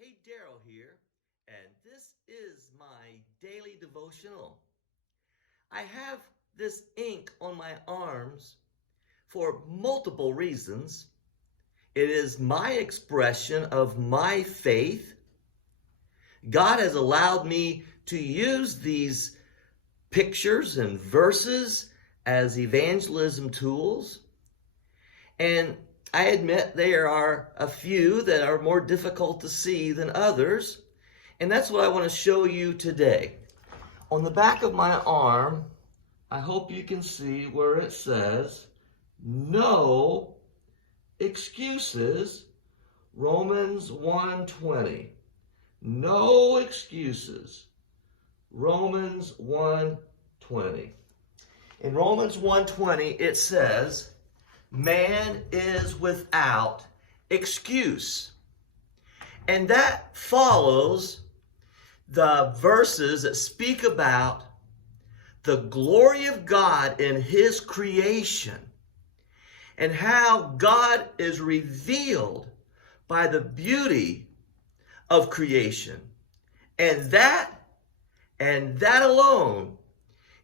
Hey, Daryl here, and this is my daily devotional. I have this ink on my arms for multiple reasons. It is my expression of my faith. God has allowed me to use these pictures and verses as evangelism tools. And I admit there are a few that are more difficult to see than others. And that's what I want to show you today. On the back of my arm, I hope you can see where it says, no excuses, Romans 1:20. No excuses, Romans 1:20. In Romans 1:20, it says, man is without excuse. And that follows the verses that speak about the glory of God in His creation and how God is revealed by the beauty of creation. And that alone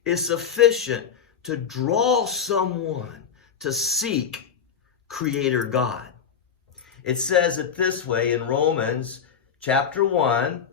is sufficient to draw someone to seek Creator God. It says it this way in Romans chapter 1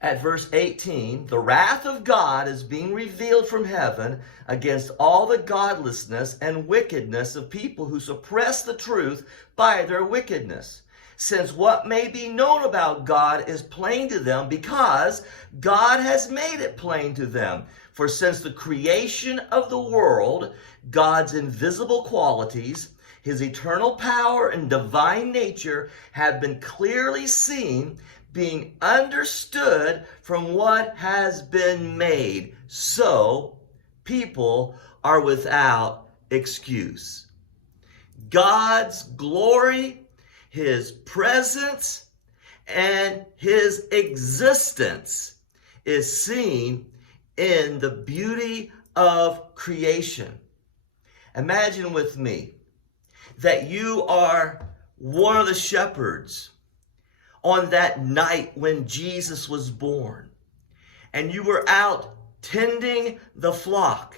at verse 18, the wrath of God is being revealed from heaven against all the godlessness and wickedness of people who suppress the truth by their wickedness. Since what may be known about God is plain to them because God has made it plain to them. For since the creation of the world, God's invisible qualities, His eternal power and divine nature have been clearly seen, being understood from what has been made. So people are without excuse. God's glory, His presence, and His existence is seen in the beauty of creation. Imagine with me that you are one of the shepherds on that night when Jesus was born, and you were out tending the flock,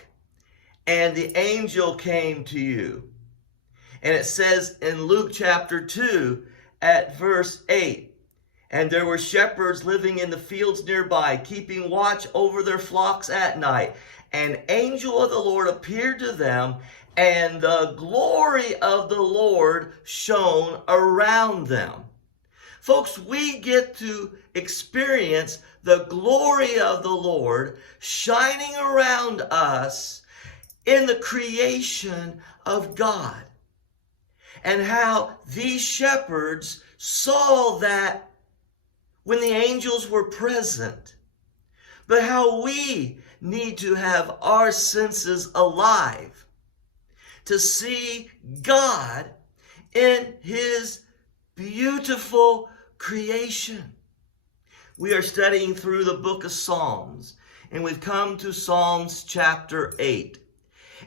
and the angel came to you. And it says in Luke chapter 2 at verse 8, and there were shepherds living in the fields nearby, keeping watch over their flocks at night. An angel of the Lord appeared to them, and the glory of the Lord shone around them. Folks, we get to experience the glory of the Lord shining around us in the creation of God. And how these shepherds saw that when the angels were present, but how we need to have our senses alive to see God in His beautiful creation. We are studying through the book of Psalms, and we've come to Psalms chapter 8.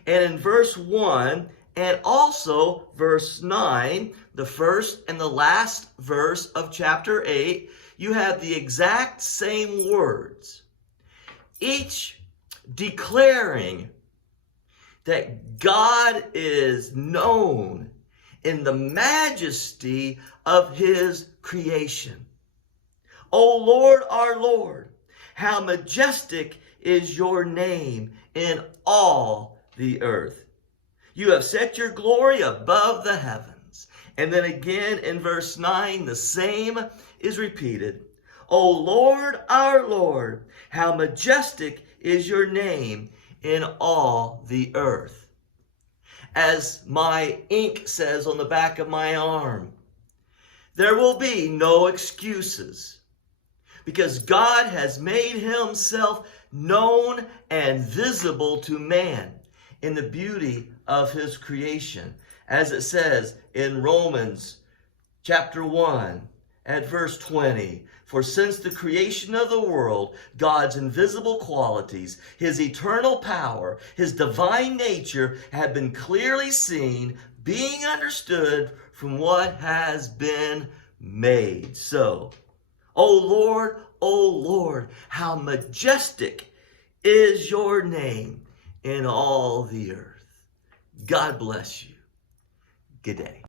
And in verse 1 and also verse 9, the first and the last verse of chapter 8, you have the exact same words, each declaring that God is known in the majesty of His creation. O Lord, our Lord, how majestic is your name in all the earth. You have set your glory above the heavens. And then again in verse 9, the same is repeated. O Lord, our Lord, how majestic is your name in all the earth. As my ink says on the back of my arm, there will be no excuses because God has made Himself known and visible to man in the beauty of His creation. As it says in Romans chapter 1 at verse 20, for since the creation of the world, God's invisible qualities, His eternal power, His divine nature have been clearly seen, being understood from what has been made. So, O Lord, how majestic is your name in all the earth. God bless you. Good day.